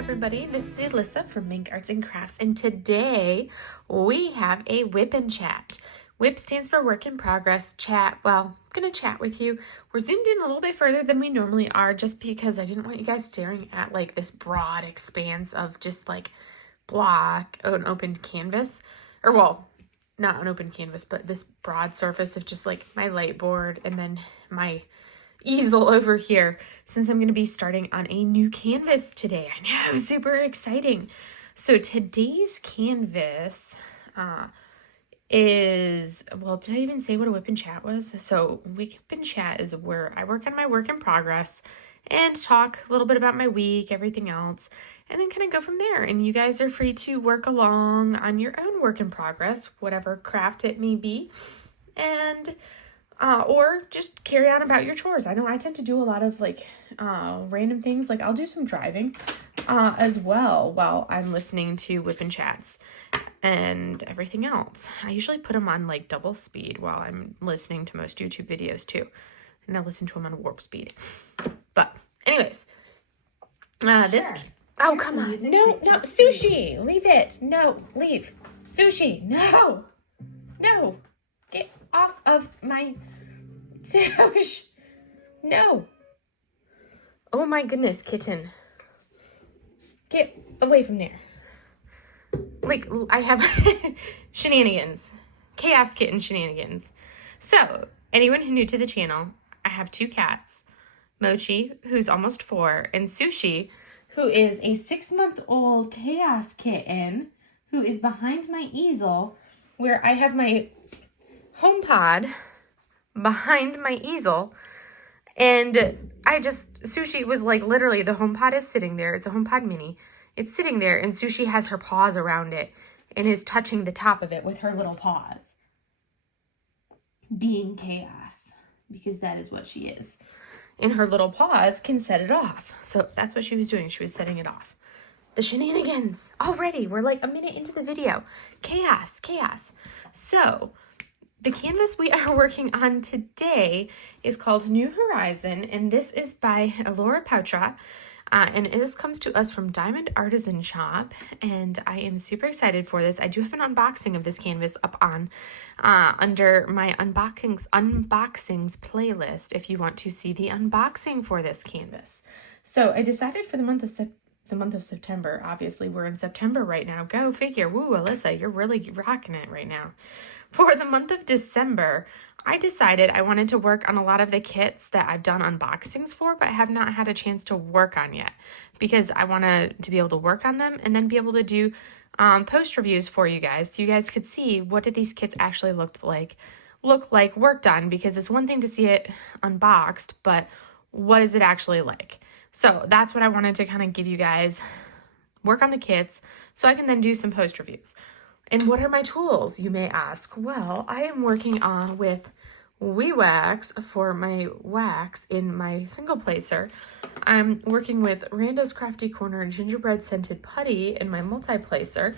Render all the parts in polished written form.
everybody, this is Alyssa from Mink Arts and Crafts, and today we have a WIP Chat. WIP stands for Work in Progress. Chat, well, I'm going to chat with you. We're zoomed in a little bit further than we normally are just because I didn't want you guys staring at like this broad expanse of just like an open canvas, or well, not an open canvas, but this broad surface of just like my light board and then my easel over here, since I'm going to be starting on a new canvas today. I know, super exciting. So today's canvas is, well, did I even say what a WIP and Chat was? So WIP and Chat is where I work on my work in progress and talk a little bit about my week, everything else, and then kind of go from there. And you guys are free to work along on your own work in progress, whatever craft it may be, and or just carry on about your chores. I know I tend to do a lot of like random things. Like I'll do some driving as well while I'm listening to WIP and Chats and everything else. I usually put them on like double speed while I'm listening to most YouTube videos too. And I listen to them on warp speed. But anyways, this, oh, come on. No, sushi, leave it. No, leave. Sushi, no, get off of my sushi. No. Oh my goodness, Kitten. Get away from there. Like, I have Shenanigans. Chaos Kitten Shenanigans. So, anyone who's new to the channel, I have two cats. Mochi, who's almost 4, and Sushi, who is a 6-month-old chaos kitten who is behind my easel where I have my HomePod behind my easel, and Sushi was like, literally, the HomePod is sitting there. It's a HomePod mini. It's sitting there, and Sushi has her paws around it and is touching the top of it with her little paws. Being chaos, because that is what she is. And her little paws can set it off. So that's what she was doing. She was setting it off. The shenanigans. Already, we're like a minute into the video. Chaos. So the canvas we are working on today is called New Horizon, and this is by Elora Pautrat. And this comes to us from Diamond Artisan Shop, and I am super excited for this. I do have an unboxing of this canvas up on under my unboxings playlist if you want to see the unboxing for this canvas. So I decided for the month of September, obviously we're in September right now. Go figure. Woo, Alyssa, you're really rocking it right now. For the month of December, I decided I wanted to work on a lot of the kits that I've done unboxings for, but have not had a chance to work on yet, because I wanted to be able to work on them and then be able to do post reviews for you guys, so you guys could see what did these kits actually look like worked on, because it's one thing to see it unboxed, but what is it actually like? So that's what I wanted to kind of give you guys, work on the kits so I can then do some post reviews. And what are my tools, you may ask? Well, I am working on with wax for my wax in my single placer. I'm working with Randa's Crafty Corner gingerbread scented putty in my multi-placer.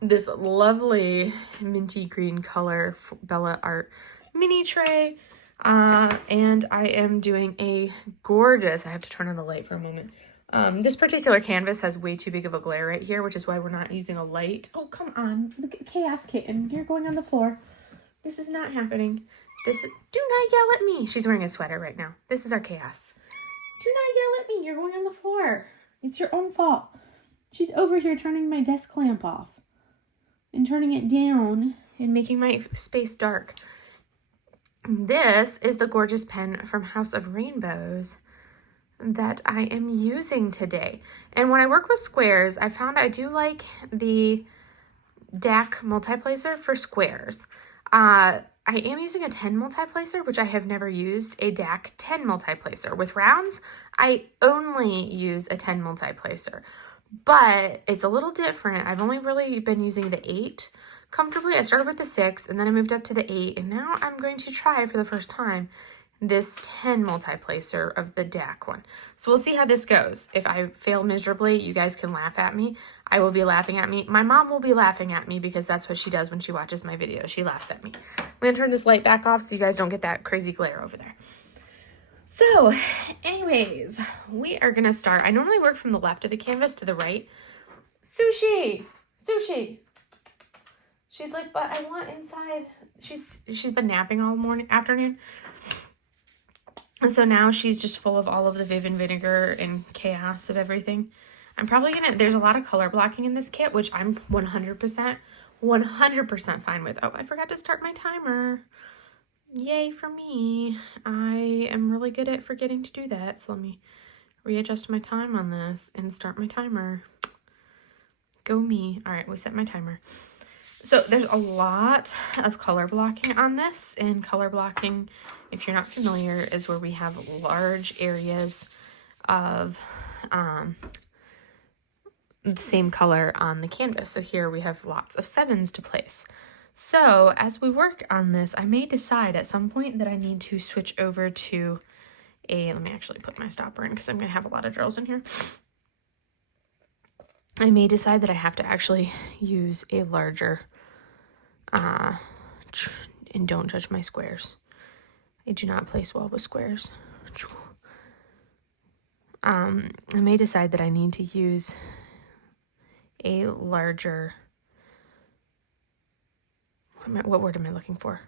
This lovely minty green color Bella Art mini tray. And I am doing a gorgeous, I have to turn on the light for a moment. This particular canvas has way too big of a glare right here, which is why we're not using a light. Oh, come on. Look at Chaos Kitten. You're going on the floor. This is not happening. Do not yell at me. She's wearing a sweater right now. This is our chaos. Do not yell at me. You're going on the floor. It's your own fault. She's over here turning my desk lamp off and turning it down and making my space dark. This is the gorgeous pen from House of Rainbows that I am using today. And when I work with squares, I found I do like the DAC multiplacer for squares. I am using a 10 multiplacer, which I have never used a DAC 10 multiplacer. With rounds, I only use a 10 multiplacer, but it's a little different. I've only really been using the 8 comfortably. I started with the 6 and then I moved up to the 8, and now I'm going to try for the first time this 10 multiplacer of the DAC one. So we'll see how this goes. If I fail miserably, you guys can laugh at me. I will be laughing at me. My mom will be laughing at me because that's what she does when she watches my videos. She laughs at me. I'm gonna turn this light back off so you guys don't get that crazy glare over there. So, anyways, we are going to start. I normally work from the left of the canvas to the right. Sushi! Sushi! She's like, but I want inside. She's been napping all afternoon. And so now she's just full of all of the Viv and vinegar and chaos of everything. I'm probably going to, there's a lot of color blocking in this kit, which I'm 100% fine with. Oh, I forgot to start my timer. Yay for me. I am really good at forgetting to do that. So let me readjust my time on this and start my timer. Go me. All right, we set my timer. So there's a lot of color blocking on this, and color blocking, if you're not familiar, is where we have large areas of the same color on the canvas. So here we have lots of 7s to place. So as we work on this, I may decide at some point that I need to switch over to let me actually put my stopper in because I'm going to have a lot of drills in here. I may decide that I have to actually use a larger, and don't judge my squares. I do not place well with squares. I may decide that I need to use a larger, what word am I looking for?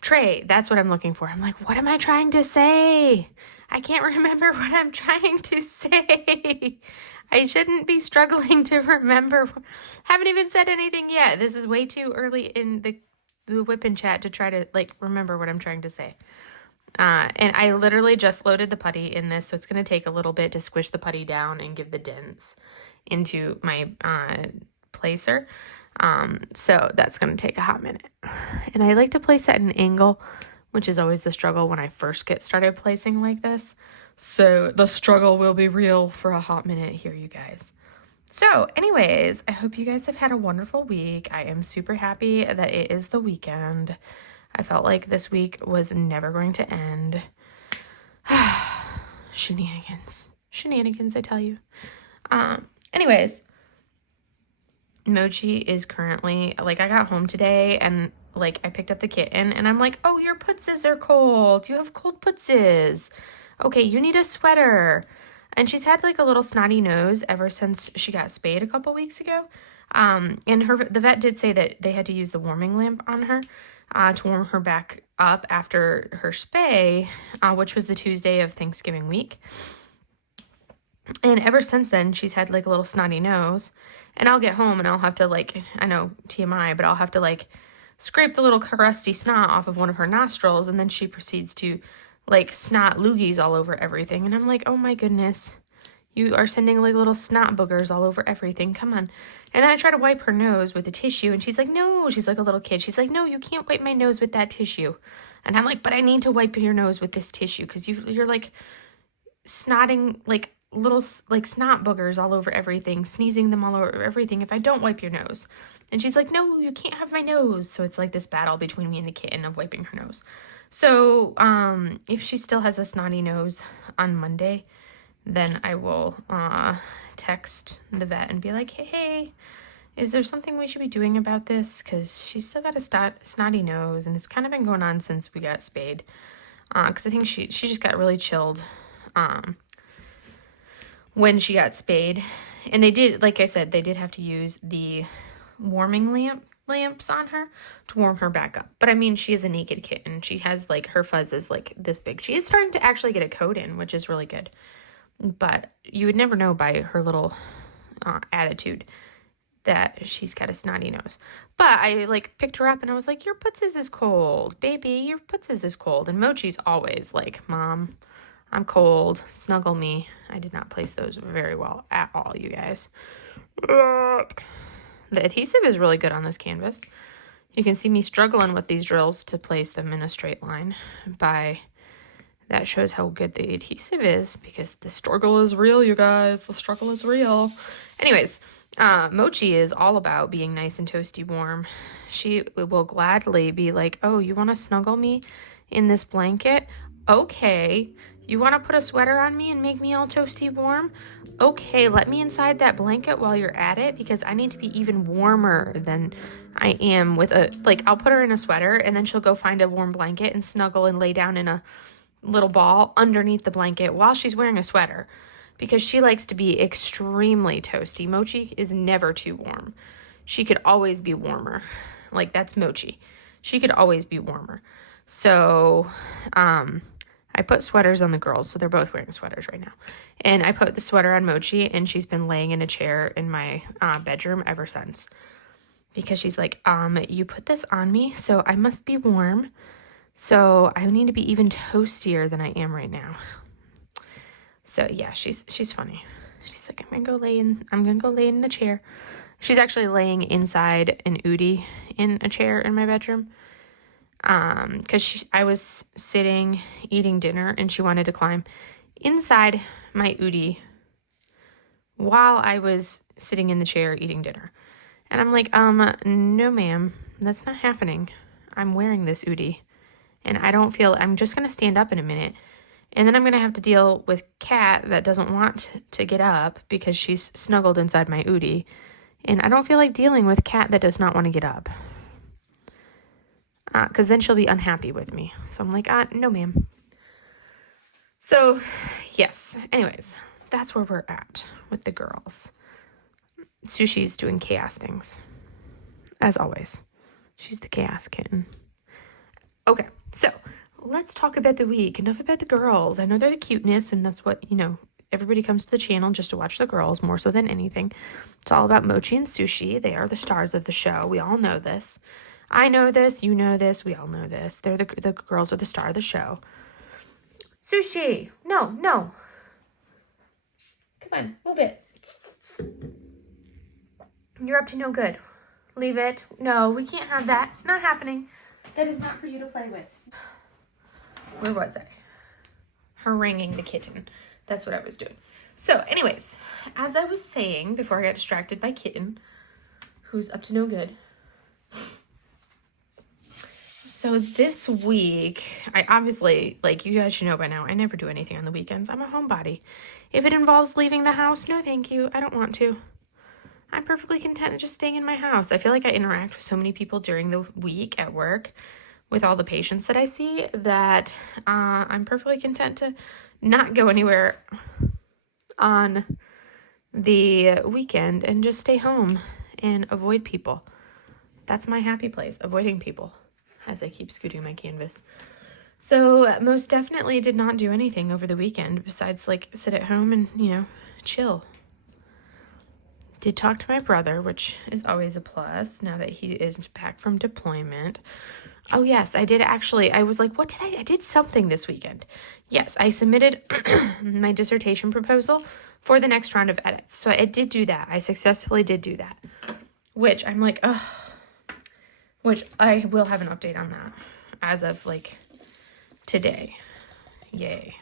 Tray. That's what I'm looking for. I'm like, what am I trying to say? I can't remember what I'm trying to say. I shouldn't be struggling to remember. Haven't even said anything yet. This is way too early in the WIP Chat to try to like remember what I'm trying to say. And I literally just loaded the putty in this, so it's going to take a little bit to squish the putty down and give the dents into my placer. So that's going to take a hot minute. And I like to place at an angle, which is always the struggle when I first get started placing like this. So the struggle will be real for a hot minute here, you guys. So anyways, I hope you guys have had a wonderful week. I am super happy that it is the weekend. I felt like this week was never going to end. Shenanigans. Shenanigans, I tell you. Anyways, Mochi is currently, like, I got home today and, like, I picked up the kitten and I'm like, oh, your putses are cold. You have cold putses. Okay, you need a sweater. And she's had, like, a little snotty nose ever since she got spayed a couple weeks ago. And the vet did say that they had to use the warming lamp on her to warm her back up after her spay, which was the Tuesday of Thanksgiving week. And ever since then, she's had, like, a little snotty nose. And I'll get home and I'll have to, like, I know TMI, but I'll have to, like, scrape the little crusty snot off of one of her nostrils. And then she proceeds to, like, snot loogies all over everything. And I'm like, oh my goodness, you are sending, like, little snot boogers all over everything. Come on. And then I try to wipe her nose with a tissue. And she's like, no, she's like a little kid. She's like, no, you can't wipe my nose with that tissue. And I'm like, but I need to wipe your nose with this tissue because you're, like, snotting, like, little, like, snot boogers all over everything, sneezing them all over everything if I don't wipe your nose. And she's like, no, you can't have my nose. So it's like this battle between me and the kitten of wiping her nose. So if she still has a snotty nose on Monday, then I will text the vet and be like, hey, is there something we should be doing about this? Because she's still got a snotty nose and it's kind of been going on since we got spayed. Because I think she just got really chilled when she got spayed. And they did, like I said, they did have to use the warming lamps on her to warm her back up. But I mean, she is a naked kitten. She has, like, her fuzz is like this big. She is starting to actually get a coat in, which is really good. But you would never know by her little attitude that she's got a snotty nose. But I, like, picked her up and I was like, your putses is cold, baby. Your putses is cold. And Mochi's always like, Mom, I'm cold. Snuggle me. I did not place those very well at all, you guys. The adhesive is really good on this canvas. You can see me struggling with these drills to place them in a straight line. That shows how good the adhesive is, because the struggle is real, you guys. The struggle is real. Anyways, Mochi is all about being nice and toasty warm. She will gladly be like, oh, you want to snuggle me in this blanket? Okay. You want to put a sweater on me and make me all toasty warm? Okay, let me inside that blanket while you're at it, because I need to be even warmer than I am with I'll put her in a sweater and then she'll go find a warm blanket and snuggle and lay down in a little ball underneath the blanket while she's wearing a sweater because she likes to be extremely toasty. Mochi is never too warm. She could always be warmer. Like, that's Mochi. She could always be warmer. So, I put sweaters on the girls, so they're both wearing sweaters right now. And I put the sweater on Mochi, and she's been laying in a chair in my bedroom ever since. Because she's like, you put this on me, so I must be warm. So I need to be even toastier than I am right now. So yeah, she's funny. She's like, I'm gonna go lay in the chair. She's actually laying inside an Outie in a chair in my bedroom. Because I was sitting eating dinner and she wanted to climb inside my Outie while I was sitting in the chair eating dinner. And I'm like, no ma'am, that's not happening. I'm wearing this Outie and I'm just going to stand up in a minute. And then I'm going to have to deal with Kat that doesn't want to get up because she's snuggled inside my Outie. And I don't feel like dealing with Kat that does not want to get up. Because then she'll be unhappy with me. So I'm like, no ma'am. So, yes. Anyways, that's where we're at with the girls. Sushi's doing chaos things. As always. She's the chaos kitten. Okay, so let's talk about the week. Enough about the girls. I know they're the cuteness, and that's what, everybody comes to the channel just to watch the girls more so than anything. It's all about Mochi and Sushi. They are the stars of the show. We all know this. I know this. You know this. We all know this. The girls are the star of the show. Sushi! No. Come on, move it. You're up to no good. Leave it. No, we can't have that. Not happening. That is not for you to play with. Where was I? Haranguing the kitten. That's what I was doing. So, anyways, as I was saying before I got distracted by Kitten, who's up to no good. So this week, I obviously, like you guys should know by now, I never do anything on the weekends. I'm a homebody. If it involves leaving the house, no thank you. I don't want to. I'm perfectly content just staying in my house. I feel like I interact with so many people during the week at work with all the patients that I see that I'm perfectly content to not go anywhere on the weekend and just stay home and avoid people. That's my happy place, avoiding people, as I keep scooting my canvas. So most definitely did not do anything over the weekend besides like sit at home and, chill. Did talk to my brother, which is always a plus now that he is back from deployment. Oh, yes, I did actually. I was like, what did I did something this weekend. Yes, I submitted my dissertation proposal for the next round of edits. So I did do that. I successfully did do that, which I'm like, which I will have an update on that as of like today. Yay.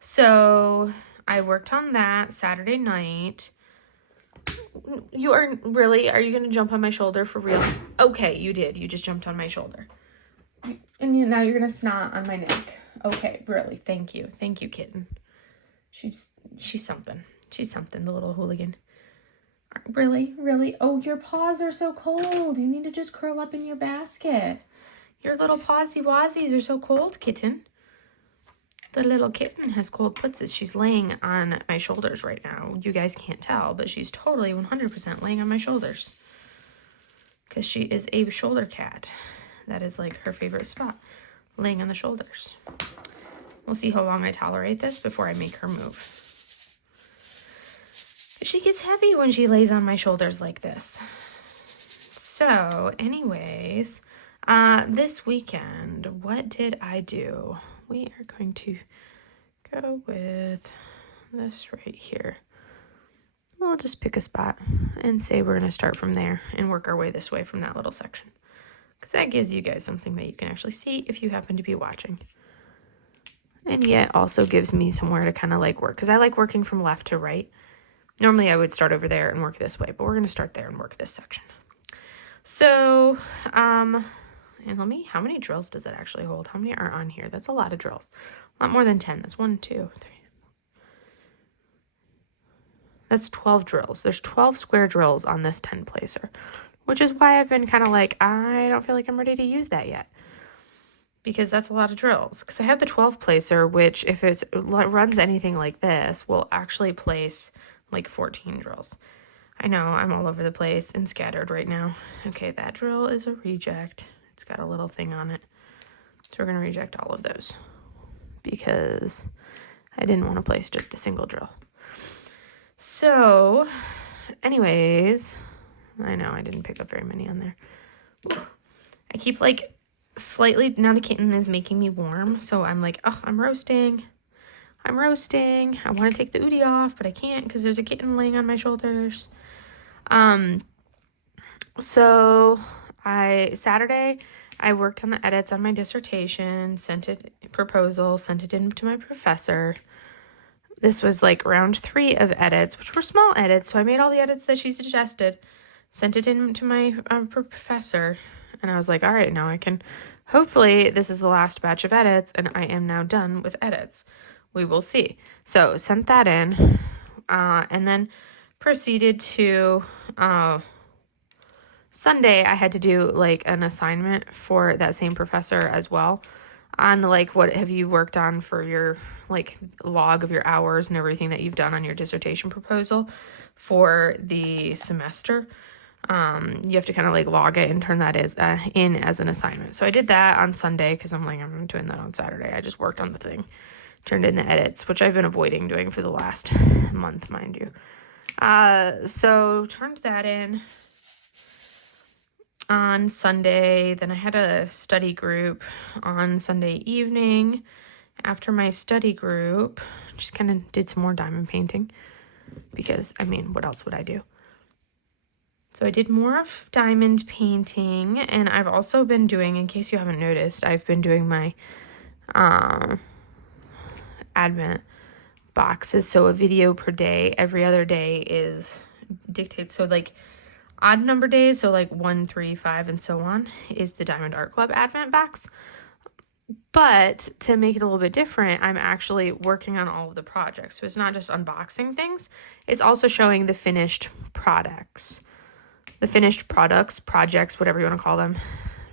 So I worked on that Saturday night. Are you going to jump on my shoulder for real? Okay, you did. You just jumped on my shoulder. And now you're going to snot on my neck. Okay, really. Thank you. Thank you, Kitten. She's something. She's something, the little hooligan. Really? Oh, your paws are so cold. You need to just curl up in your basket. Your little pawsy wazies are so cold, Kitten. The little kitten has cold putzes. She's laying on my shoulders right now. You guys can't tell, but she's totally 100% laying on my shoulders. Because she is a shoulder cat. That is like her favorite spot. Laying on the shoulders. We'll see how long I tolerate this before I make her move. She gets heavy when she lays on my shoulders like this. So, anyways, this weekend, what did I do? We are going to go with this right here. We'll just pick a spot and say we're going to start from there and work our way this way from that little section. Because that gives you guys something that you can actually see if you happen to be watching. And yet also gives me somewhere to kind of like work. Because I like working from left to right. Normally I would start over there and work this way. But we're going to start there and work this section. So, and how many drills does that actually hold? How many are on here? That's a lot of drills. A lot more than 10. That's 1, 2, 3. That's 12 drills. There's 12 square drills on this 10 placer, which is why I've been kind of like, I don't feel like I'm ready to use that yet. because that's a lot of drills. Because I have the 12 placer, which if it runs anything like this, will actually place like 14 drills. I know I'm all over the place and scattered right now. Okay, that drill is a reject. It's got a little thing on it. So we're going to reject all of those because I didn't want to place just a single drill. So anyways, I know I didn't pick up very many on there. I keep like slightly, now the kitten is making me warm. So I'm like, oh, I'm roasting. I want to take the Outage off, but I can't because there's a kitten laying on my shoulders. So Saturday, I worked on the edits on my dissertation, sent it in to my professor. This was like round 3 of edits, which were small edits. So I made all the edits that she suggested, sent it in to my professor. And I was like, all right, now I can, hopefully this is the last batch of edits and I am now done with edits. We will see. So sent that in, and then proceeded to, Sunday, I had to do like an assignment for that same professor as well on like what have you worked on for your like log of your hours and everything that you've done on your dissertation proposal for the semester. You have to kind of like log it and turn that in as an assignment. So I did that on Sunday because I'm like, I'm doing that on Saturday. I just worked on the thing, turned in the edits, which I've been avoiding doing for the last month, mind you. So turned that in on Sunday. Then I had a study group on Sunday evening. After my study group, just kind of did some more diamond painting because, I mean, what else would I do? So I did more of diamond painting, and I've also been doing, in case you haven't noticed, I've been doing my Advent boxes. So a video per day. Every other day is dictates. So like odd number days, so like 1, 3, 5, and so on, is the Diamond Art Club Advent box. But to make it a little bit different, I'm actually working on all of the projects. So it's not just unboxing things, it's also showing the finished products. The finished products, projects, whatever you want to call them.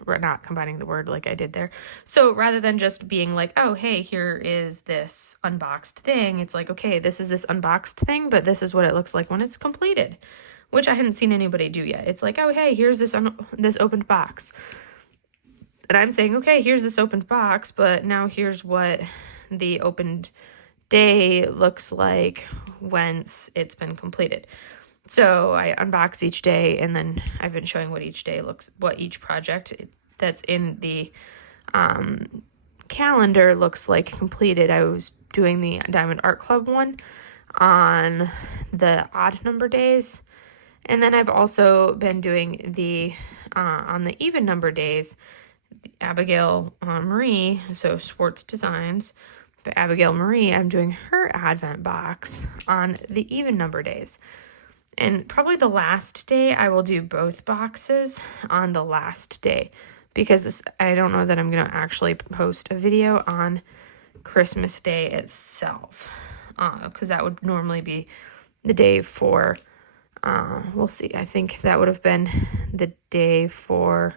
We're not combining the word like I did there. So rather than just being like, oh, hey, here is this unboxed thing, it's like, okay, this is this unboxed thing, but this is what it looks like when it's completed, which I hadn't seen anybody do yet. It's like, oh, hey, here's this opened box. And I'm saying, okay, here's this opened box, but now here's what the opened day looks like once it's been completed. So I unbox each day, and then I've been showing what each project that's in the calendar looks like completed. I was doing the Diamond Art Club one on the odd number days. And then I've also been doing the, on the even number days, Abigail Marie, so Swartz Designs, but Abigail Marie, I'm doing her Advent box on the even number days. And probably the last day, I will do both boxes on the last day, because I don't know that I'm going to actually post a video on Christmas Day itself, because that would normally be the day for, we'll see. I think that would have been the day for,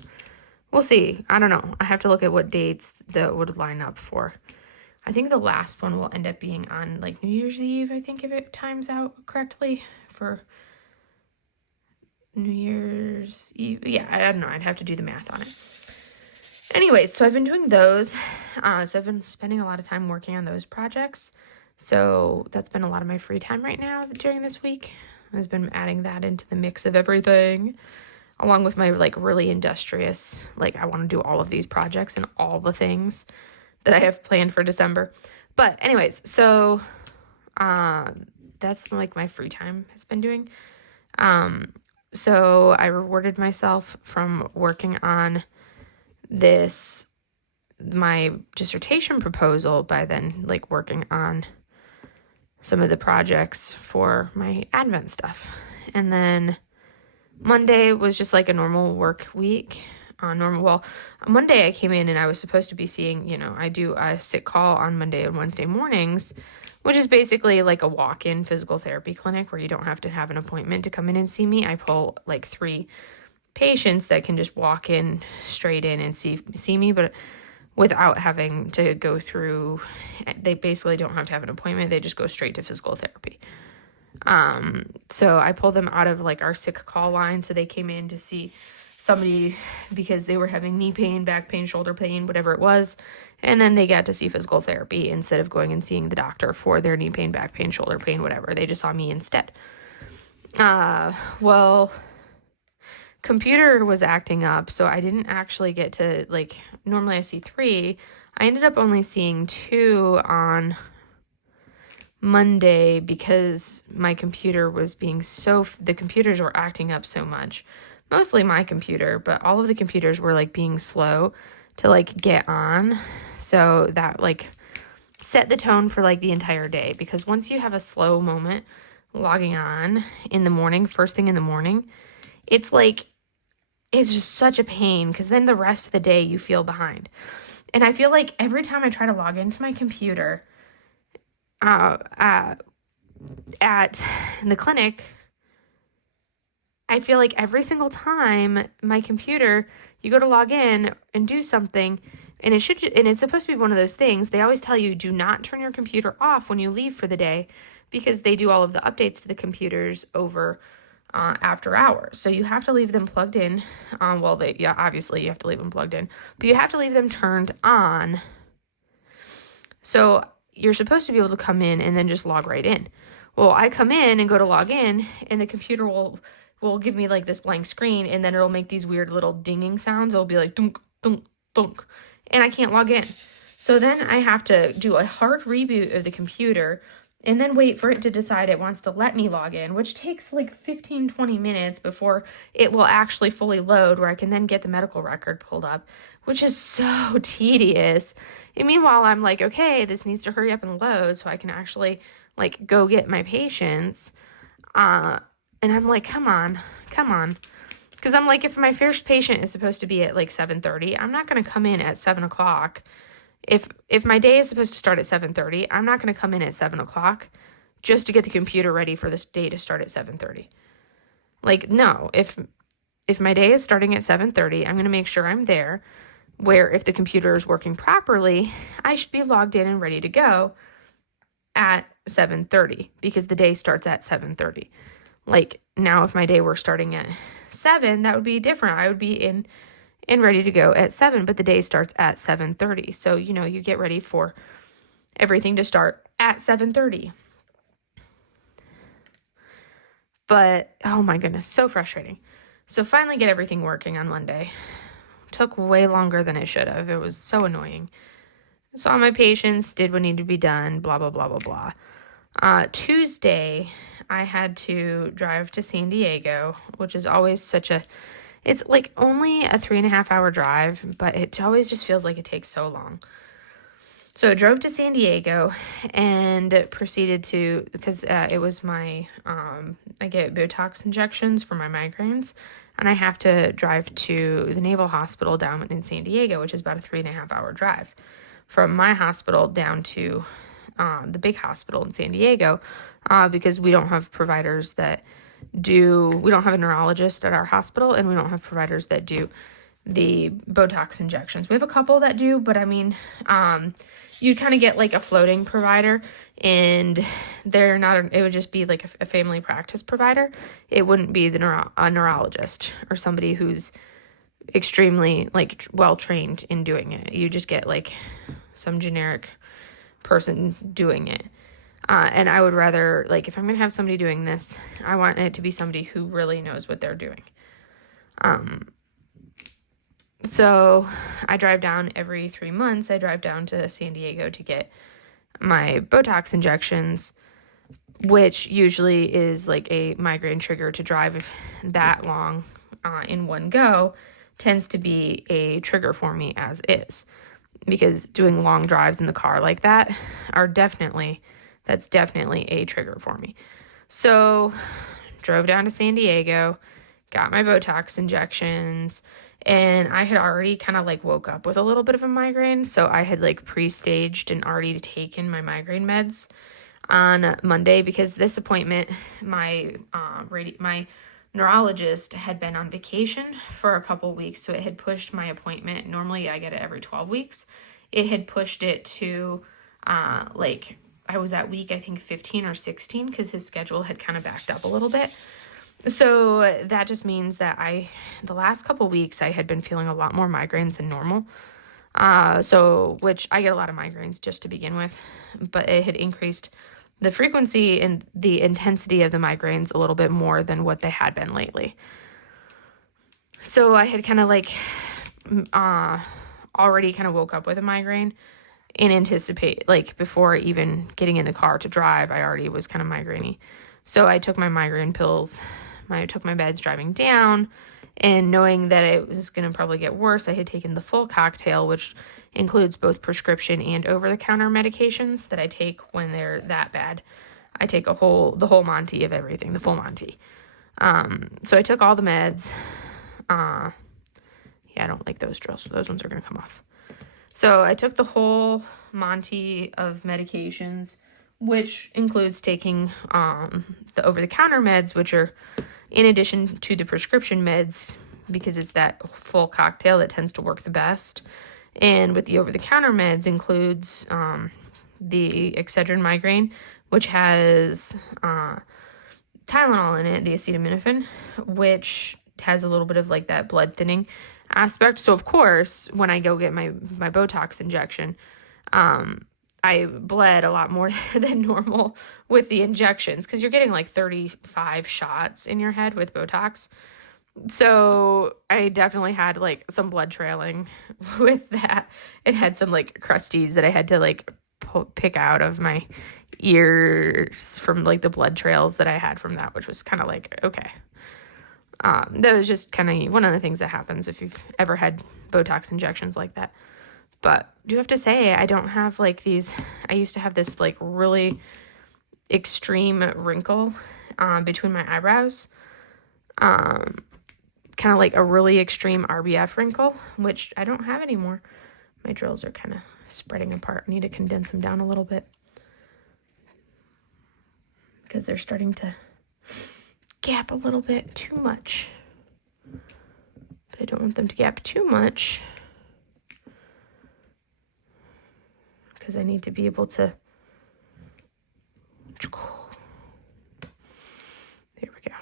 we'll see. I don't know. I have to look at what dates that would line up for. I think the last one will end up being on like New Year's Eve, I think, if it times out correctly for New Year's Eve. Yeah, I don't know. I'd have to do the math on it. Anyways, so I've been doing those. So I've been spending a lot of time working on those projects. So that's been a lot of my free time right now during this week. I've been adding that into the mix of everything, along with my like really industrious, like I want to do all of these projects and all the things that I have planned for December. But anyways, so that's like my free time has been doing. So I rewarded myself from working on my dissertation proposal by then like working on some of the projects for my Advent stuff. And then Monday was just like a normal work week. Monday I came in and I was supposed to be seeing, I do a sit call on Monday and Wednesday mornings, which is basically like a walk-in physical therapy clinic where you don't have to have an appointment to come in and see me. I pull like 3 patients that can just walk in straight in and see me. But without having to go through, they basically don't have to have an appointment. They just go straight to physical therapy. So I pulled them out of like our sick call line. So they came in to see somebody because they were having knee pain, back pain, shoulder pain, whatever it was. And then they got to see physical therapy instead of going and seeing the doctor for their knee pain, back pain, shoulder pain, whatever. They just saw me instead. Well, computer was acting up, so I didn't actually get to, like, normally I see 3. I ended up only seeing 2 on Monday because my computer was being the computers were acting up so much. Mostly my computer, but all of the computers were, like, being slow to, like, get on. So that, like, set the tone for, like, the entire day. Because once you have a slow moment logging on in the morning, first thing in the morning, it's, like, it's just such a pain because then the rest of the day you feel behind. And I feel like every time I try to log into my computer at the clinic, I feel like every single time my computer, you go to log in and do something, and it's supposed to be one of those things. They always tell you, do not turn your computer off when you leave for the day because they do all of the updates to the computers over after hours. So you have to leave them plugged in. Obviously you have to leave them plugged in, but you have to leave them turned on. So you're supposed to be able to come in and then just log right in. Well, I come in and go to log in, and the computer will give me like this blank screen, and then it'll make these weird little dinging sounds. It'll be like dunk, dunk, dunk, and I can't log in. So then I have to do a hard reboot of the computer and then wait for it to decide it wants to let me log in, which takes like 15-20 minutes before it will actually fully load, where I can then get the medical record pulled up, which is so tedious. And meanwhile, I'm like, okay, this needs to hurry up and load so I can actually like go get my patients. And I'm like, come on. Because I'm like, if my first patient is supposed to be at like 7:30, I'm not going to come in at 7 o'clock. If my day is supposed to start at 7:30, I'm not going to come in at 7 o'clock just to get the computer ready for this day to start at 7:30. Like, no, if my day is starting at 7:30, I'm going to make sure I'm there, where if the computer is working properly, I should be logged in and ready to go at 7:30 because the day starts at 7:30. Like, now if my day were starting at 7, that would be different. I would be in ready to go at 7, but the day starts at 7:30. So, you get ready for everything to start at 7:30. But, oh my goodness, so frustrating. So finally get everything working on Monday. Took way longer than it should have. It was so annoying. Saw my patients, did what needed to be done, blah, blah, blah, blah, blah. Tuesday, I had to drive to San Diego, which is always it's like only a 3.5 hour drive, but it always just feels like it takes so long. So I drove to San Diego and proceeded to, because it was I get Botox injections for my migraines, and I have to drive to the Naval Hospital down in San Diego, which is about a 3.5 hour drive from my hospital down to the big hospital in San Diego, because we don't have providers we don't have a neurologist at our hospital, and we don't have providers that do the Botox injections. We have a couple that do, but I mean, you kind of get like a floating provider, and they're not, it would just be like a family practice provider. It wouldn't be a neurologist or somebody who's extremely like well-trained in doing it. You just get like some generic person doing it. And I would rather, like, if I'm going to have somebody doing this, I want it to be somebody who really knows what they're doing. So I drive down every 3 months. I drive down to San Diego to get my Botox injections, which usually is like a migraine trigger. To drive that long in one go tends to be a trigger for me as is, because doing long drives in the car like that that's definitely a trigger for me. So drove down to San Diego, got my Botox injections, and I had already kind of like woke up with a little bit of a migraine. So I had like pre-staged and already taken my migraine meds on Monday, because this appointment, my neurologist had been on vacation for a couple weeks, so it had pushed my appointment. Normally I get it every 12 weeks. It had pushed it to like I was at week I think 15 or 16 because his schedule had kind of backed up a little bit. So that just means that the last couple weeks I had been feeling a lot more migraines than normal. Which I get a lot of migraines just to begin with, but it had increased the frequency and the intensity of the migraines a little bit more than what they had been lately. So I had kind of like, already kind of woke up with a migraine and anticipate, like before even getting in the car to drive, I already was kind of migraine-y. So I took my migraine pills. I took my meds driving down, and knowing that it was going to probably get worse, I had taken the full cocktail, which includes both prescription and over-the-counter medications that I take when they're that bad. I take the whole Monty of everything, the full Monty. So I took all the meds. Yeah, I don't like those drills. Those ones are going to come off. So I took the whole Monty of medications, which includes taking the over-the-counter meds, which are in addition to the prescription meds, because it's that full cocktail that tends to work the best. And with the over-the-counter meds includes the Excedrin migraine, which has Tylenol in it, the acetaminophen, which has a little bit of like that blood thinning aspect. So of course, when I go get my Botox injection, I bled a lot more than normal with the injections because you're getting like 35 shots in your head with Botox. So I definitely had like some blood trailing with that. It had some like crusties that I had to like pick out of my ears from like the blood trails that I had from that, which was kind of like, okay. That was just kind of one of the things that happens if you've ever had Botox injections like that. But I do have to say, I don't have like these, I used to have this like really extreme wrinkle between my eyebrows. Kind of like a really extreme RBF wrinkle, which I don't have anymore. My drills are kind of spreading apart. I need to condense them down a little bit because they're starting to gap a little bit too much. But I don't want them to gap too much because I need to be able to. There we go.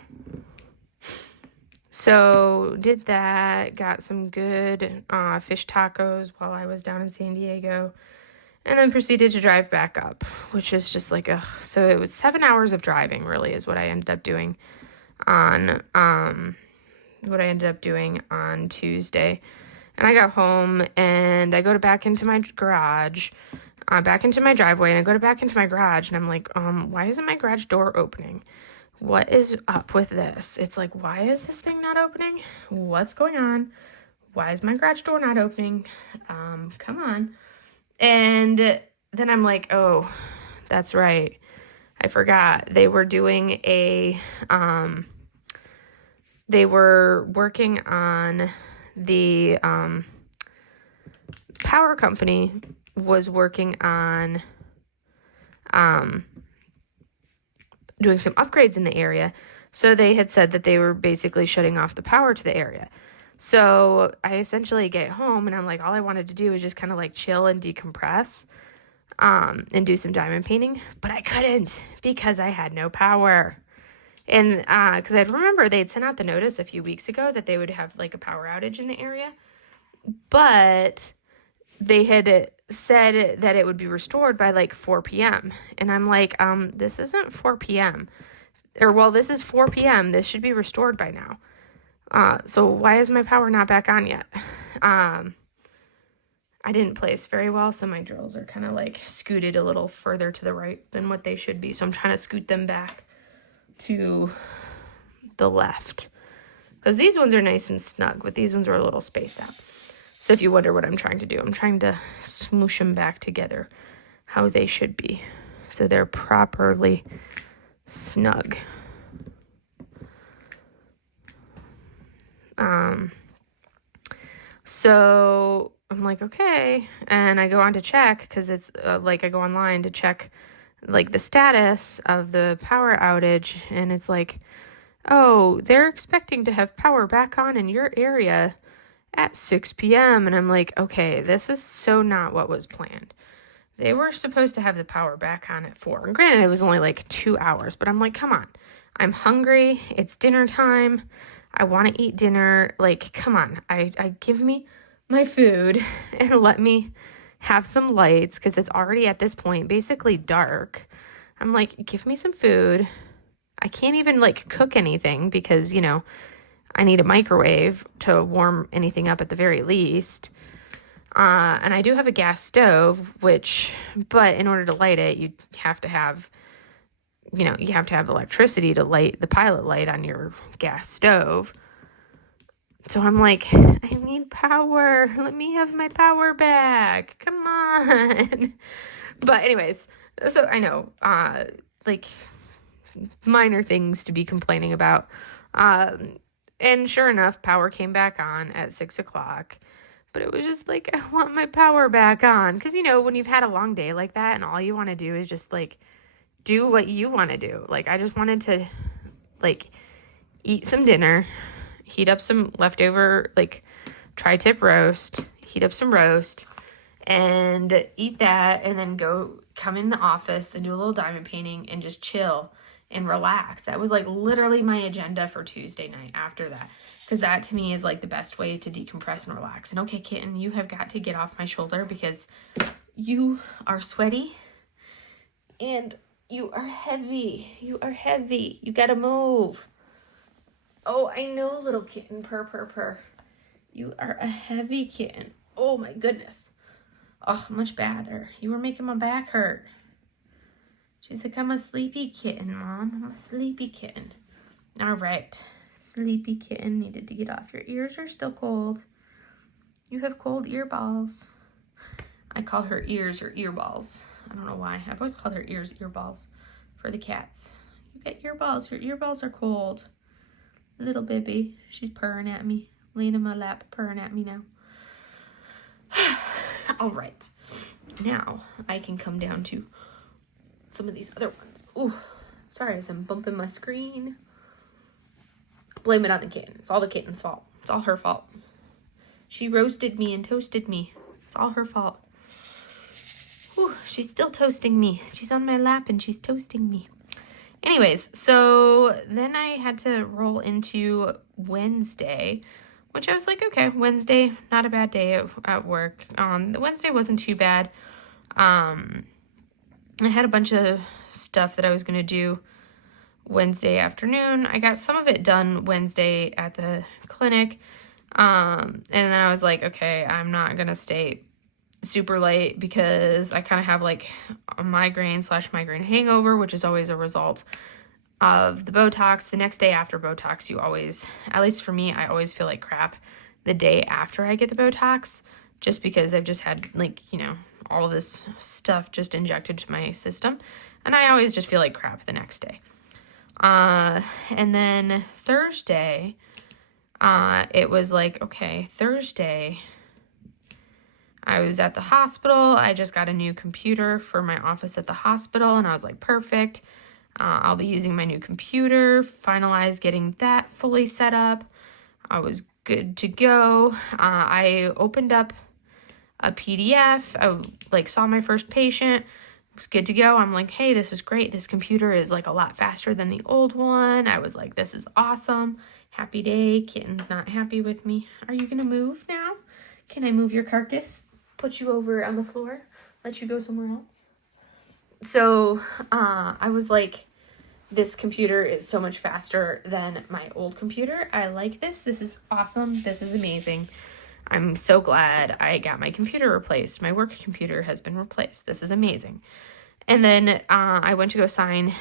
So did that, got some good fish tacos while I was down in San Diego, and then proceeded to drive back up, which is just like, so it was 7 hours of driving really is what I ended up doing on Tuesday. And I got home and I go back into my garage, back into my driveway, and I go back into my garage and I'm like, why isn't my garage door opening? What is up with this? It's like, why is this thing not opening? What's going on? Why is my garage door not opening? Come on. And then I'm like, oh, that's right. I forgot. They were doing they were working on the power company was working on doing some upgrades in the area. So they had said that they were basically shutting off the power to the area. So I essentially get home and I'm like, all I wanted to do was just kind of like chill and decompress and do some diamond painting. But I couldn't because I had no power. And because I remember they'd sent out the notice a few weeks ago that they would have like a power outage in the area. But they had said that it would be restored by like 4 p.m. And I'm like, this isn't 4 p.m. Or, well, this is 4 p.m. This should be restored by now. So why is my power not back on yet? I didn't place very well, so my drills are kind of like scooted a little further to the right than what they should be. So I'm trying to scoot them back to the left. Because these ones are nice and snug, but these ones are a little spaced out. So if you wonder what I'm trying to do, I'm trying to smoosh them back together how they should be. So they're properly snug. So I'm like, okay. And I go on to check because it's like I go online to check like the status of the power outage. And it's like oh, they're expecting to have power back on in your area at 6 p.m. And I'm like, okay, this is so not what was planned. They were supposed to have the power back on at 4. And granted, it was only like 2 hours, but I'm like, come on. I'm hungry. It's dinner time. I want to eat dinner. Like, come on. I give me my food and let me have some lights because it's already at this point basically dark. I'm like, give me some food. I can't even like cook anything because, you know, I need a microwave to warm anything up at the very least. And I do have a gas stove, but in order to light it, you have to have electricity to light the pilot light on your gas stove. So I'm like, I need power. Let me have my power back. Come on. But anyways, so I know, like minor things to be complaining about. And sure enough, power came back on at 6 o'clock. But it was just like, I want my power back on. Because, you know, when you've had a long day like that and all you want to do is just, like, do what you want to do. Like, I just wanted to, like, eat some dinner, heat up some leftover, like, tri-tip roast, heat up some roast, and eat that, and then come in the office and do a little diamond painting and just chill and relax. That was, like, literally my agenda for Tuesday night after that. Because that, to me, is, like, the best way to decompress and relax. And, okay, Kitten, you have got to get off my shoulder because you are sweaty and you are heavy. You are heavy. You gotta move. Oh, I know, little kitten. Purr, purr, purr. You are a heavy kitten. Oh, my goodness. Oh, much better. You were making my back hurt. She's like, I'm a sleepy kitten, Mom. I'm a sleepy kitten. All right. Sleepy kitten needed to get off. Your ears are still cold. You have cold ear balls. I call her ears or ear balls. I don't know why. I've always called her ears ear balls for the cats. You got ear balls. Your ear balls are cold. Little baby. She's purring at me. Laying in my lap, purring at me now. All right. Now I can come down to some of these other ones. Ooh, sorry as I'm bumping my screen. Blame it on the kitten. It's all the kitten's fault. It's all her fault. She roasted me and toasted me. It's all her fault. Whew, she's still toasting me. She's on my lap and she's toasting me. Anyways, so then I had to roll into Wednesday, which I was like, okay, Wednesday, not a bad day at work. The Wednesday wasn't too bad. I had a bunch of stuff that I was going to do Wednesday afternoon. I got some of it done Wednesday at the clinic. And then I was like, okay, I'm not going to stay super late because I kind of have like a migraine/migraine hangover, which is always a result of the Botox. The next day after Botox, you always, at least for me, I always feel like crap the day after I get the Botox, just because I've just had like, you know, all this stuff just injected to my system. And I always just feel like crap the next day. And then Thursday, it was like, okay, Thursday, I was at the hospital. I just got a new computer for my office at the hospital, and I was like, perfect. I'll be using my new computer, finalize getting that fully set up. I was good to go. I opened up a PDF. I saw my first patient. It was good to go. I'm like, hey, this is great. This computer is like a lot faster than the old one. I was like, this is awesome. Happy day. Kitten's not happy with me. Are you gonna move now? Can I move your carcass? Put you over on the floor? Let you go somewhere else? So I was like, this computer is so much faster than my old computer. I like this. This is awesome. This is amazing. I'm so glad I got my computer replaced. My work computer has been replaced. This is amazing. And then I went to go I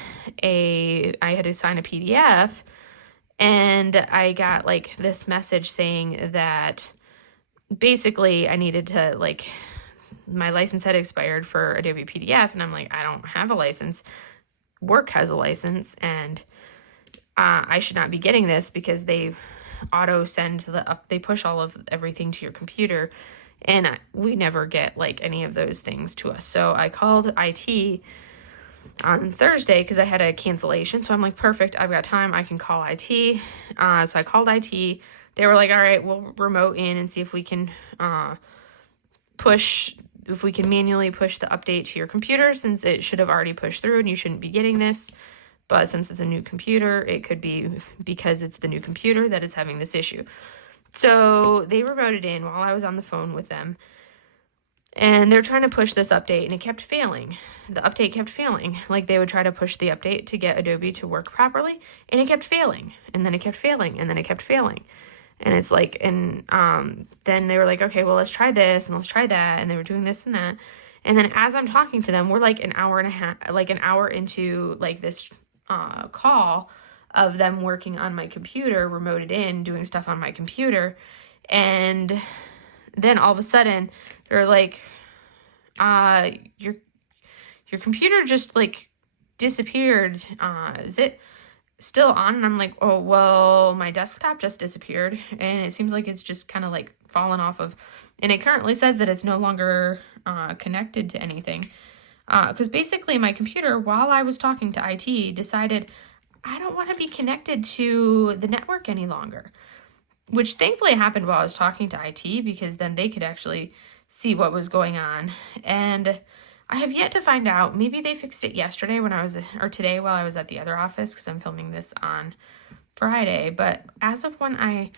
had to sign a PDF, and I got like this message saying that basically I needed to my license had expired for Adobe PDF, and I'm like, I don't have a license. Work has a license, and I should not be getting this because they auto send they push all of everything to your computer, and we never get like any of those things to us. So I called IT, on Thursday because I had a cancellation. So I'm like, perfect, I've got time, I can call IT. So I called IT. They were like, all right, we'll remote in and see if we can manually push the update to your computer, since it should have already pushed through and you shouldn't be getting this. But since it's a new computer, it could be because it's the new computer that it's having this issue. So they remoted in while I was on the phone with them. And they're trying to push this update, and it kept failing. The update kept failing. Like, they would try to push the update to get Adobe to work properly, and it kept failing. And then it kept failing, and then it kept failing. And it's like, and then they were like, okay, well, let's try this, and let's try that. And they were doing this and that. And then as I'm talking to them, we're like an hour into like this call of them working on my computer, remoted in, doing stuff on my computer. And then all of a sudden they're like, your computer just like disappeared. Is it still on? And I'm like, oh, well, my desktop just disappeared, and it seems like it's just kind of like fallen off of, and it currently says that it's no longer connected to anything. Because basically my computer, while I was talking to IT, decided I don't want to be connected to the network any longer. Which thankfully happened while I was talking to IT, because then they could actually see what was going on. And I have yet to find out. Maybe they fixed it yesterday or today while I was at the other office, because I'm filming this on Friday. But as of when I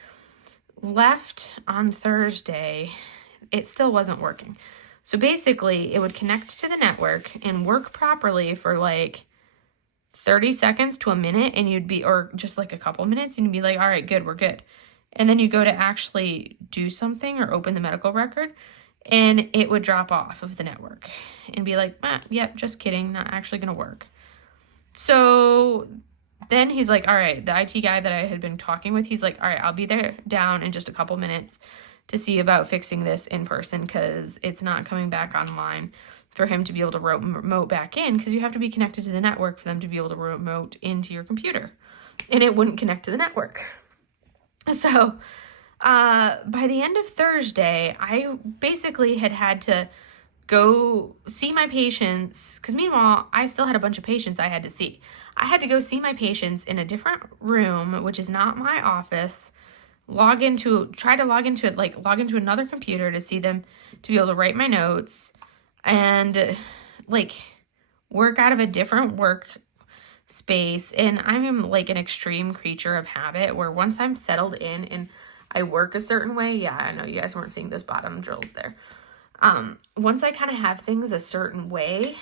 left on Thursday, it still wasn't working. So basically, it would connect to the network and work properly for like 30 seconds to a minute, and you'd be, or just like a couple minutes, and you'd be like, all right, good, we're good. And then you go to actually do something or open the medical record, and it would drop off of the network and be like, yep, just kidding, not actually going to work. So then he's like, all right, the IT guy that I had been talking with, he's like, all right, I'll be there down in just a couple minutes to see about fixing this in person, because it's not coming back online for him to be able to remote back in, because you have to be connected to the network for them to be able to remote into your computer. And it wouldn't connect to the network. So by the end of Thursday, I basically had to go see my patients, because meanwhile, I still had a bunch of patients I had to see. I had to go see my patients in a different room, which is not my office, log into another computer to see them, to be able to write my notes, and like work out of a different work space. And I'm like an extreme creature of habit, where once I'm settled in and I work a certain way, yeah, I know you guys weren't seeing those bottom drills there. Once I kind of have things a certain way,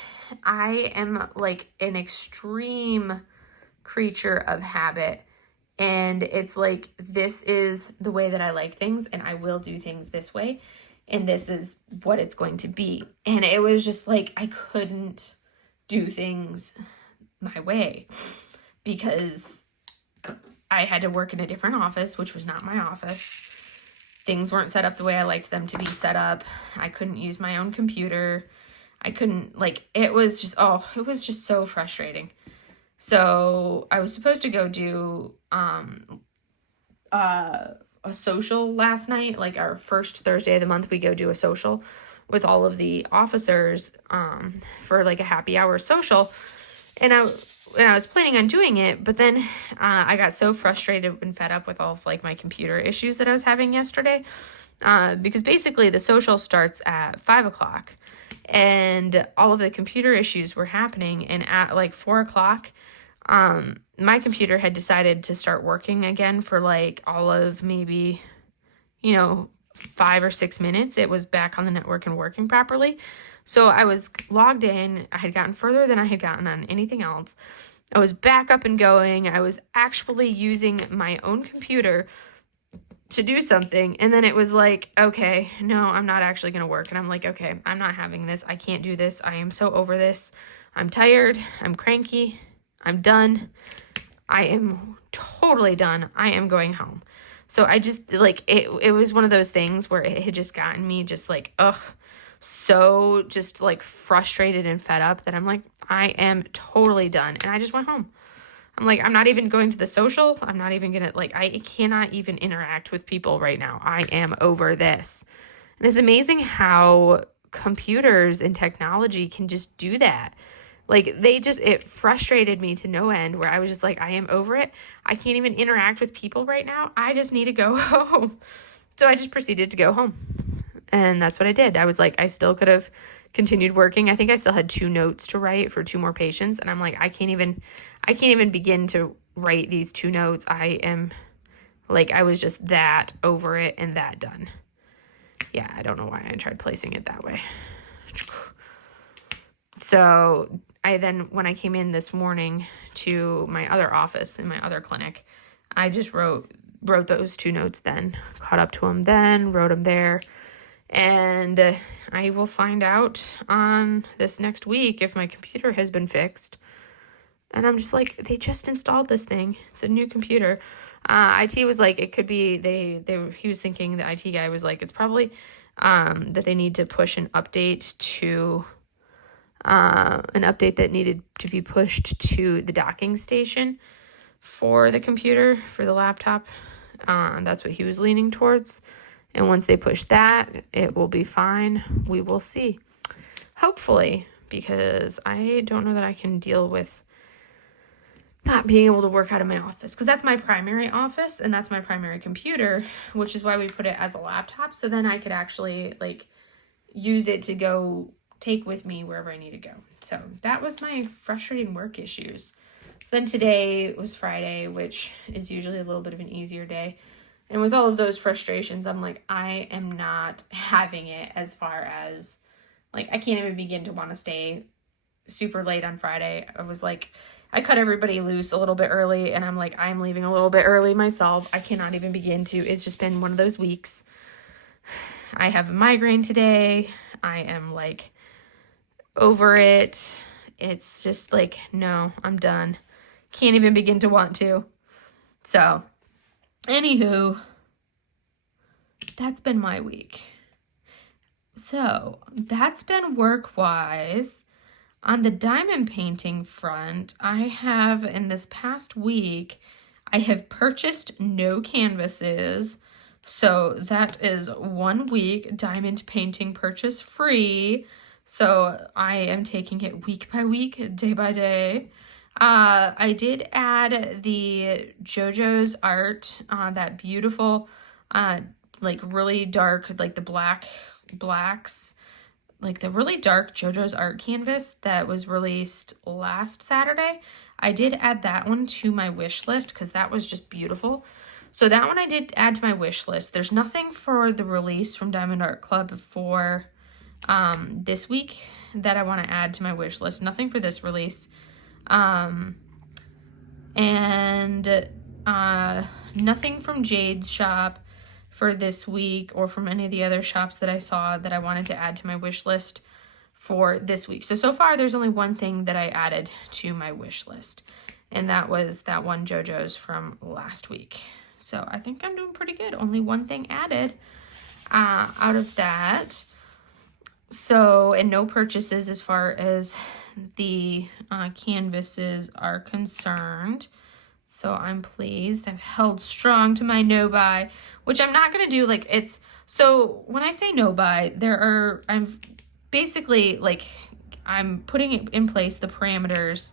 I am like an extreme creature of habit. And it's like, this is the way that I like things, and I will do things this way, and this is what it's going to be. And it was just like, I couldn't do things my way, because I had to work in a different office, which was not my office. Things weren't set up the way I liked them to be set up. I couldn't use my own computer. I couldn't, like, it was just so frustrating. So I was supposed to go do a social last night, like our first Thursday of the month, we go do a social with all of the officers for like a happy hour social. And I was planning on doing it, but then I got so frustrated and fed up with all of like my computer issues that I was having yesterday, because basically the social starts at 5 o'clock, and all of the computer issues were happening. And at like 4 o'clock, my computer had decided to start working again for like all of maybe, 5 or 6 minutes. It was back on the network and working properly. So I was logged in. I had gotten further than I had gotten on anything else. I was back up and going. I was actually using my own computer to do something. And then it was like, okay, no, I'm not actually going to work. And I'm like, okay, I'm not having this. I can't do this. I am so over this. I'm tired. I'm cranky. I'm done. I am totally done. I am going home. So I just, like, it was one of those things where it had just gotten me just like, so just like frustrated and fed up that I'm like, I am totally done. And I just went home. I'm like, I'm not even going to the social. I'm not even going to, like, I cannot even interact with people right now. I am over this. And it's amazing how computers and technology can just do that. Like, it frustrated me to no end, where I was just like, I am over it. I can't even interact with people right now. I just need to go home. So I just proceeded to go home. And that's what I did. I was like, I still could have continued working. I think I still had 2 notes to write for 2 more patients. And I'm like, I can't even begin to write these 2 notes. I was just that over it and that done. Yeah, I don't know why I tried placing it that way. So when I came in this morning to my other office in my other clinic, I just wrote those 2 notes then, caught up to them then, wrote them there. And I will find out on this next week if my computer has been fixed. And I'm just like, they just installed this thing. It's a new computer. IT was like, it could be, he was thinking, the IT guy was like, it's probably that they need to push an update to, an update that needed to be pushed to the docking station for the computer, for the laptop. That's what he was leaning towards. And once they push that, it will be fine. We will see. Hopefully, because I don't know that I can deal with not being able to work out of my office, because that's my primary office and that's my primary computer, which is why we put it as a laptop. So then I could actually like use it to go take with me wherever I need to go. So that was my frustrating work issues. So then today was Friday, which is usually a little bit of an easier day. And with all of those frustrations, I'm like, I am not having it as far as, like, I can't even begin to want to stay super late on Friday. I was like, I cut everybody loose a little bit early, and I'm like, I'm leaving a little bit early myself. I cannot even begin to. It's just been one of those weeks. I have a migraine today. I am, like, over it. It's just like, no, I'm done. Can't even begin to want to. So, anywho, that's been my week. So, that's been work-wise. On the diamond painting front, I have, in this past week, I have purchased no canvases. So, that is 1 week diamond painting purchase free. So, I am taking it week by week, day by day. I did add the JoJo's art, that beautiful, like really dark, like the blacks, like the really dark JoJo's art canvas that was released last Saturday. I did add that one to my wish list because that was just beautiful. So that one I did add to my wish list. There's nothing for the release from Diamond Art Club for this week that I want to add to my wish list. Nothing for this release. Nothing from Jade's shop for this week or from any of the other shops that I saw that I wanted to add to my wish list for this week. So far there's only one thing that I added to my wish list, and that was that one JoJo's from last week. So I think I'm doing pretty good. Only one thing added out of that. So, and no purchases as far as the canvases are concerned. So I'm pleased. I've held strong to my no buy, which I'm not going to do like it's, so when I say no buy, I'm basically like, I'm putting in place the parameters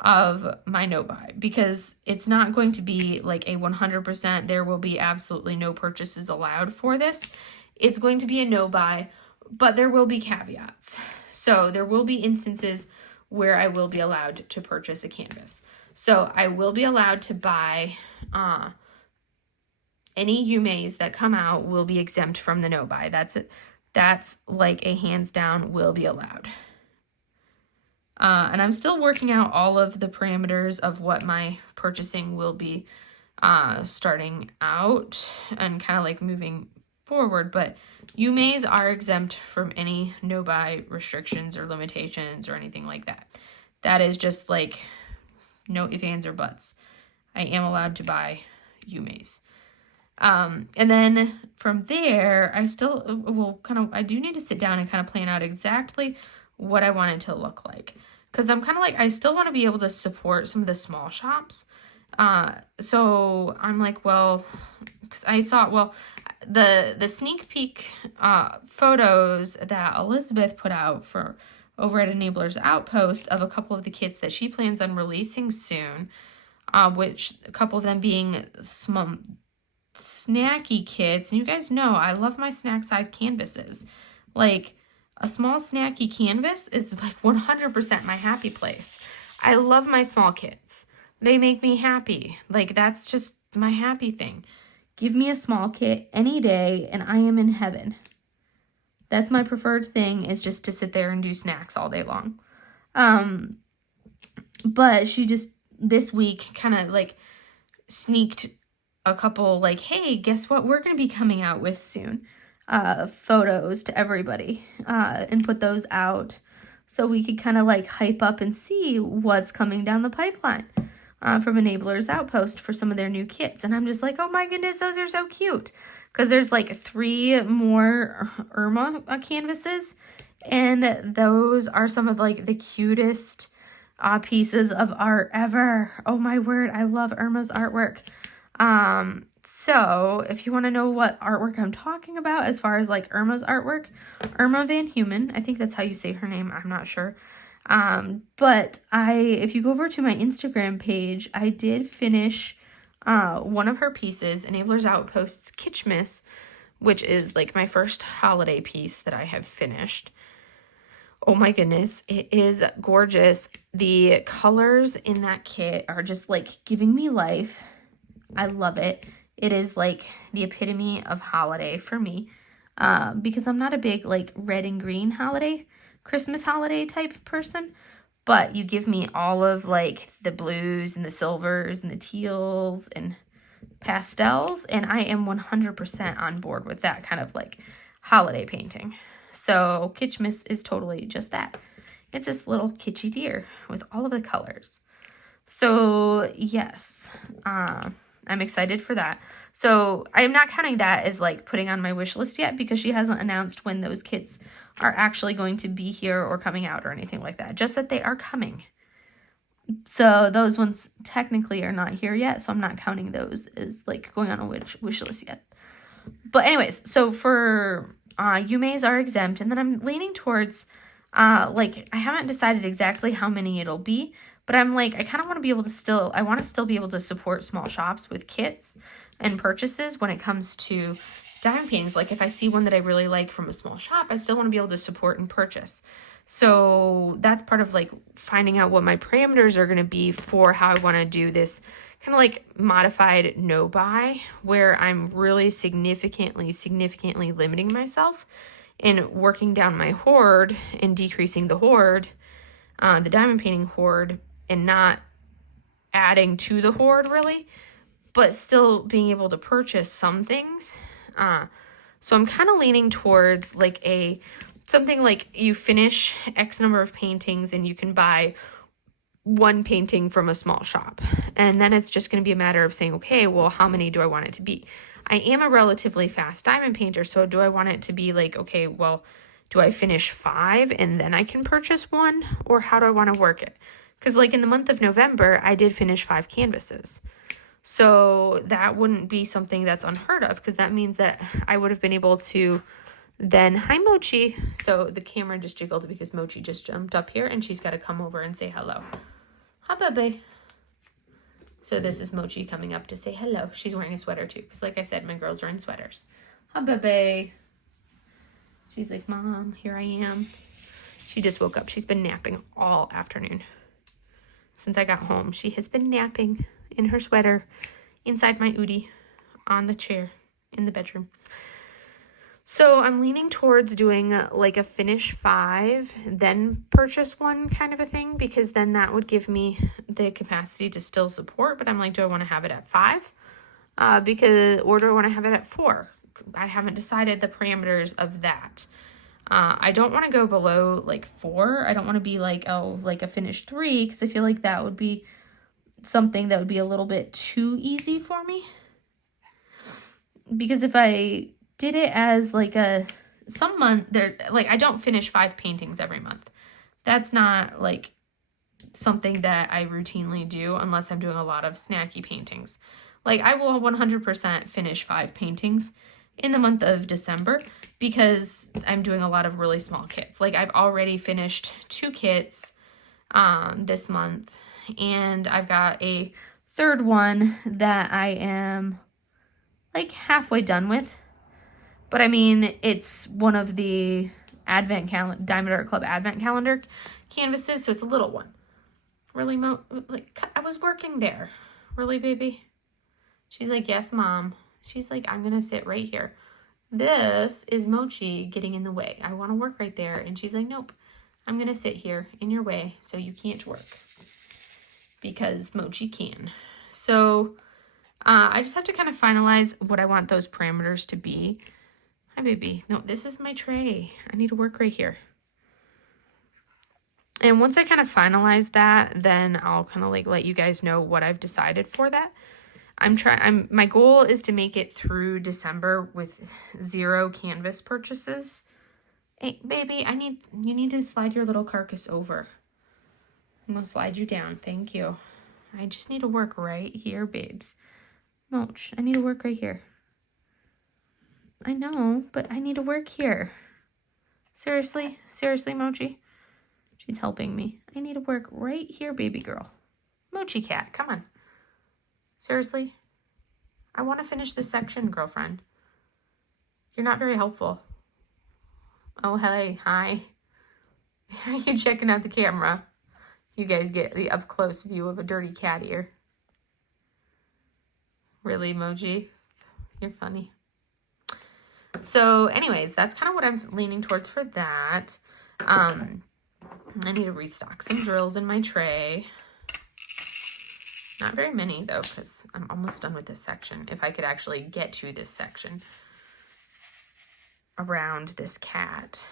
of my no buy, because it's not going to be like a 100%, there will be absolutely no purchases allowed for this. It's going to be a no buy, but there will be caveats. So there will be instances where I will be allowed to purchase a canvas. So I will be allowed to buy any Yumeis that come out will be exempt from the no buy. That's like a hands down will be allowed. And I'm still working out all of the parameters of what my purchasing will be starting out and kind of like moving forward. But Yumeis are exempt from any no buy restrictions or limitations or anything like that. That is just like no ifs, ands, or buts. I am allowed to buy Yumeis. And then from there, I still will I do need to sit down and kind of plan out exactly what I want it to look like. Because I'm kind of like, I still want to be able to support some of the small shops. So I'm like, well, because I saw, well, the sneak peek photos that Elizabeth put out for over at Enabler's Outpost of a couple of the kits that she plans on releasing soon, which a couple of them being some snacky kits. And you guys know I love my snack size canvases. Like, a small snacky canvas is like 100% my happy place. I love my small kits. They make me happy. Like, that's just my happy thing. Give me a small kit any day and I am in heaven. That's my preferred thing, is just to sit there and do snacks all day long. But she just this week kind of like sneaked a couple like, hey, guess what we're going to be coming out with soon? Photos to everybody and put those out so we could kind of like hype up and see what's coming down the pipeline from Enabler's Outpost for some of their new kits. And I'm just like, oh my goodness, those are so cute. Because there's like 3 more Irma canvases, and those are some of like the cutest pieces of art ever. Oh my word, I love Irma's artwork. So if you want to know what artwork I'm talking about as far as like Irma's artwork, Irma Van Human, I think that's how you say her name, I'm not sure. But if you go over to my Instagram page, I did finish one of her pieces, Enabler's Outpost's Kitschmas, which is like my first holiday piece that I have finished. Oh my goodness, it is gorgeous. The colors in that kit are just like giving me life. I love it. It is like the epitome of holiday for me, because I'm not a big like red and green Christmas holiday type person, but you give me all of like the blues and the silvers and the teals and pastels, and I am 100% on board with that kind of like holiday painting. So Kitschmas is totally just that. It's this little kitschy deer with all of the colors. So yes, I'm excited for that. So I'm not counting that as like putting on my wish list yet, because she hasn't announced when those kits are actually going to be here or coming out or anything like that. Just that they are coming. So those ones technically are not here yet, so I'm not counting those as like going on a wish list yet. But anyways, so for Yume's are exempt, and then I'm leaning towards like, I haven't decided exactly how many it'll be, but I'm like, I kind of want to be able to I want to still be able to support small shops with kits and purchases when it comes to diamond paintings. Like if I see one that I really like from a small shop, I still want to be able to support and purchase. So that's part of like finding out what my parameters are going to be for how I want to do this kind of like modified no buy, where I'm really significantly limiting myself in working down my hoard and decreasing the hoard, the diamond painting hoard, and not adding to the hoard really, but still being able to purchase some things. So I'm kind of leaning towards like something like you finish X number of paintings and you can buy one painting from a small shop. And then it's just going to be a matter of saying, okay, well, how many do I want it to be? I am a relatively fast diamond painter, so do I want it to be like, okay, well, do I finish 5 and then I can purchase one? Or how do I want to work it? Because like in the month of November, I did finish 5 canvases. So that wouldn't be something that's unheard of, because that means that I would have been able to then, hi Mochi. So the camera just jiggled because Mochi just jumped up here and she's got to come over and say hello. Hi, baby. So this is Mochi coming up to say hello. She's wearing a sweater too, because like I said, my girls are in sweaters. Hi, baby. She's like, Mom, here I am. She just woke up. She's been napping all afternoon. Since I got home, she has been napping in her sweater inside my Oodie on the chair in the bedroom. So I'm leaning towards doing like a finish 5, then purchase one kind of a thing, because then that would give me the capacity to still support. But I'm like, do I want to have it at 5? Or do I want to have it at 4? I haven't decided the parameters of that. I don't want to go below like 4. I don't want to be like, oh, like a finish 3, because I feel like that would be something that would be a little bit too easy for me. Because if I did it as like some month there, like I don't finish 5 paintings every month. That's not like something that I routinely do unless I'm doing a lot of snacky paintings. Like I will 100% finish 5 paintings in the month of December because I'm doing a lot of really small kits. Like I've already finished 2 kits this month, and I've got a third one that I am like halfway done with. But I mean, it's one of the Diamond Art Club Advent Calendar canvases, so it's a little one. Really, like, I was working there. Really, baby? She's like, yes, Mom. She's like, I'm gonna sit right here. This is Mochi getting in the way. I want to work right there. And she's like, nope, I'm gonna sit here in your way so you can't work. Because Mochi can. So, I just have to kind of finalize what I want those parameters to be. Hi, baby. No, this is my tray. I need to work right here. And once I kind of finalize that, then I'll kind of like let you guys know what I've decided for that. My goal is to make it through December with 0 canvas purchases. Hey, baby, you need to slide your little carcass over. I'm gonna slide you down. Thank you. I just need to work right here, babes. Moch, I need to work right here. I know, but I need to work here. Seriously? Seriously, Mochi? She's helping me. I need to work right here, baby girl. Mochi cat, come on. Seriously? I want to finish this section, girlfriend. You're not very helpful. Oh, hey, hi. Are you checking out the camera? You guys get the up-close view of a dirty cat ear. Really, Mochi? You're funny. So, anyways, that's kind of what I'm leaning towards for that. I need to restock some drills in my tray. Not very many, though, because I'm almost done with this section. If I could actually get to this section around this cat.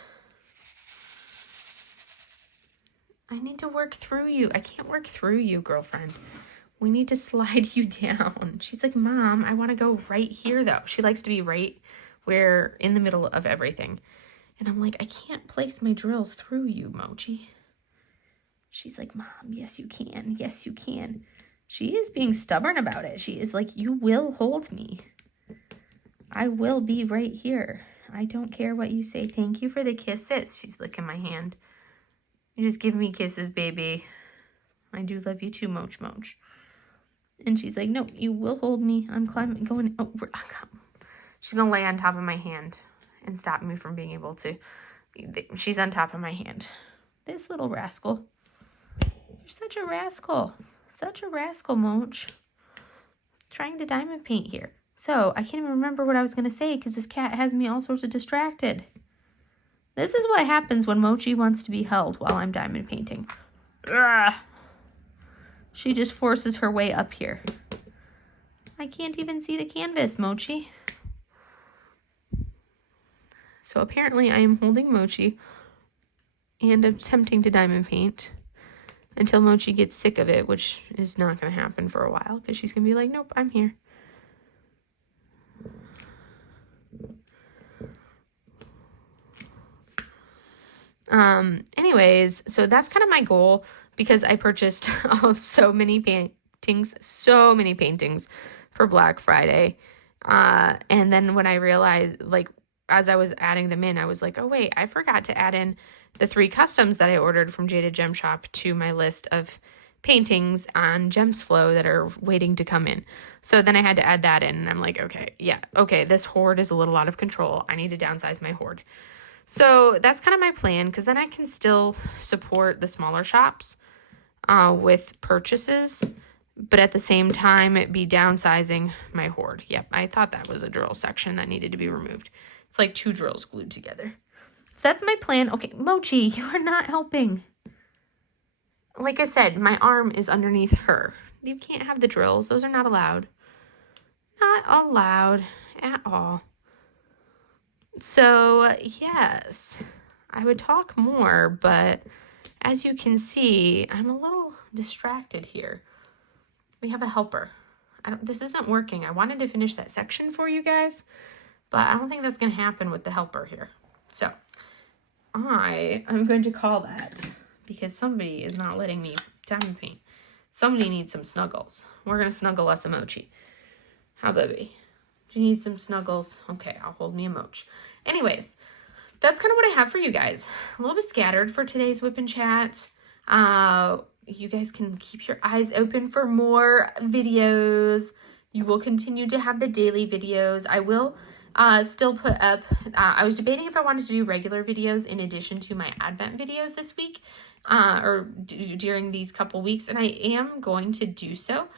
I need to work through you. I can't work through you, girlfriend. We need to slide you down. She's like, Mom, I want to go right here, though. She likes to be right where in the middle of everything. And I'm like, I can't place my drills through you, Mochi. She's like, Mom, yes, you can. Yes, you can. She is being stubborn about it. She is like, you will hold me. I will be right here. I don't care what you say. Thank you for the kisses. She's licking my hand. You just give me kisses, baby. I do love you too, Moch Moch. And she's like, no, you will hold me. I'm climbing, going. Oh, she's going to lay on top of my hand and stop me from being able to. She's on top of my hand. This little rascal. You're such a rascal. Such a rascal, Moch. Trying to diamond paint here. So, I can't even remember what I was going to say because this cat has me all sorts of distracted. This is what happens when Mochi wants to be held while I'm diamond painting. Ugh. She just forces her way up here. I can't even see the canvas, Mochi. So apparently I am holding Mochi and attempting to diamond paint until Mochi gets sick of it, which is not going to happen for a while because she's going to be like, nope, I'm here. Anyways, so that's kind of my goal because I purchased so many paintings for Black Friday. And then when I realized, like, as I was adding them in, I was like, oh wait, I forgot to add in the 3 customs that I ordered from Jaded Gem Shop to my list of paintings on Gems Flow that are waiting to come in. So then I had to add that in, and I'm like, okay, this hoard is a little out of control. I need to downsize my hoard. So that's kind of my plan, because then I can still support the smaller shops with purchases, but at the same time, be downsizing my hoard. Yep, I thought that was a drill section that needed to be removed. It's like 2 drills glued together. So that's my plan. Okay, Mochi, you are not helping. Like I said, my arm is underneath her. You can't have the drills. Those are not allowed. Not allowed at all. So, yes, I would talk more, but as you can see, I'm a little distracted here. We have a helper. This isn't working. I wanted to finish that section for you guys, but I don't think that's going to happen with the helper here. So, I am going to call that because somebody is not letting me diamond paint. Somebody needs some snuggles. We're going to snuggle us a Mochi. How, baby? She needs some snuggles. Okay, I'll hold me a mooch. Anyways, that's kind of what I have for you guys. A little bit scattered for today's WIP Chat. You guys can keep your eyes open for more videos. You will continue to have the daily videos. I will still put up, I was debating if I wanted to do regular videos in addition to my Advent videos this week, or during these couple weeks, and I am going to do so.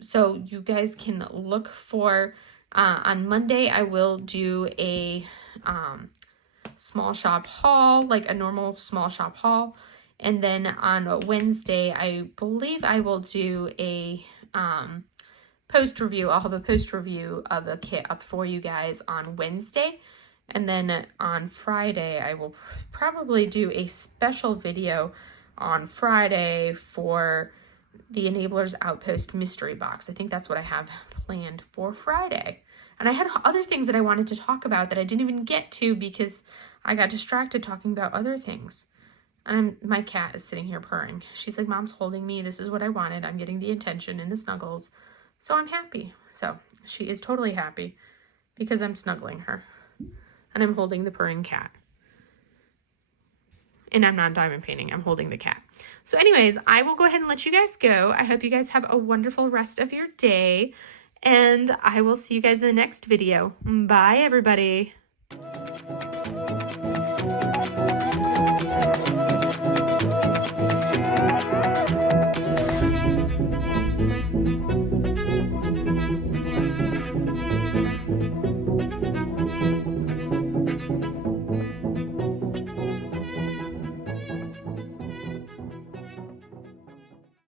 So you guys can look for, on Monday, I will do a small shop haul, like a normal small shop haul. And then on Wednesday, I believe I will do a post review. I'll have a post review of a kit up for you guys on Wednesday. And then on Friday, I will probably do a special video on Friday for the Enablers Outpost mystery box. I think that's what I have planned for Friday. And I had other things that I wanted to talk about that I didn't even get to because I got distracted talking about other things. And my cat is sitting here purring. She's like, Mom's holding me. This is what I wanted. I'm getting the attention and the snuggles. So I'm happy. So she is totally happy because I'm snuggling her. And I'm holding the purring cat. And I'm not diamond painting. I'm holding the cat. So anyways, I will go ahead and let you guys go. I hope you guys have a wonderful rest of your day. And I will see you guys in the next video. Bye, everybody.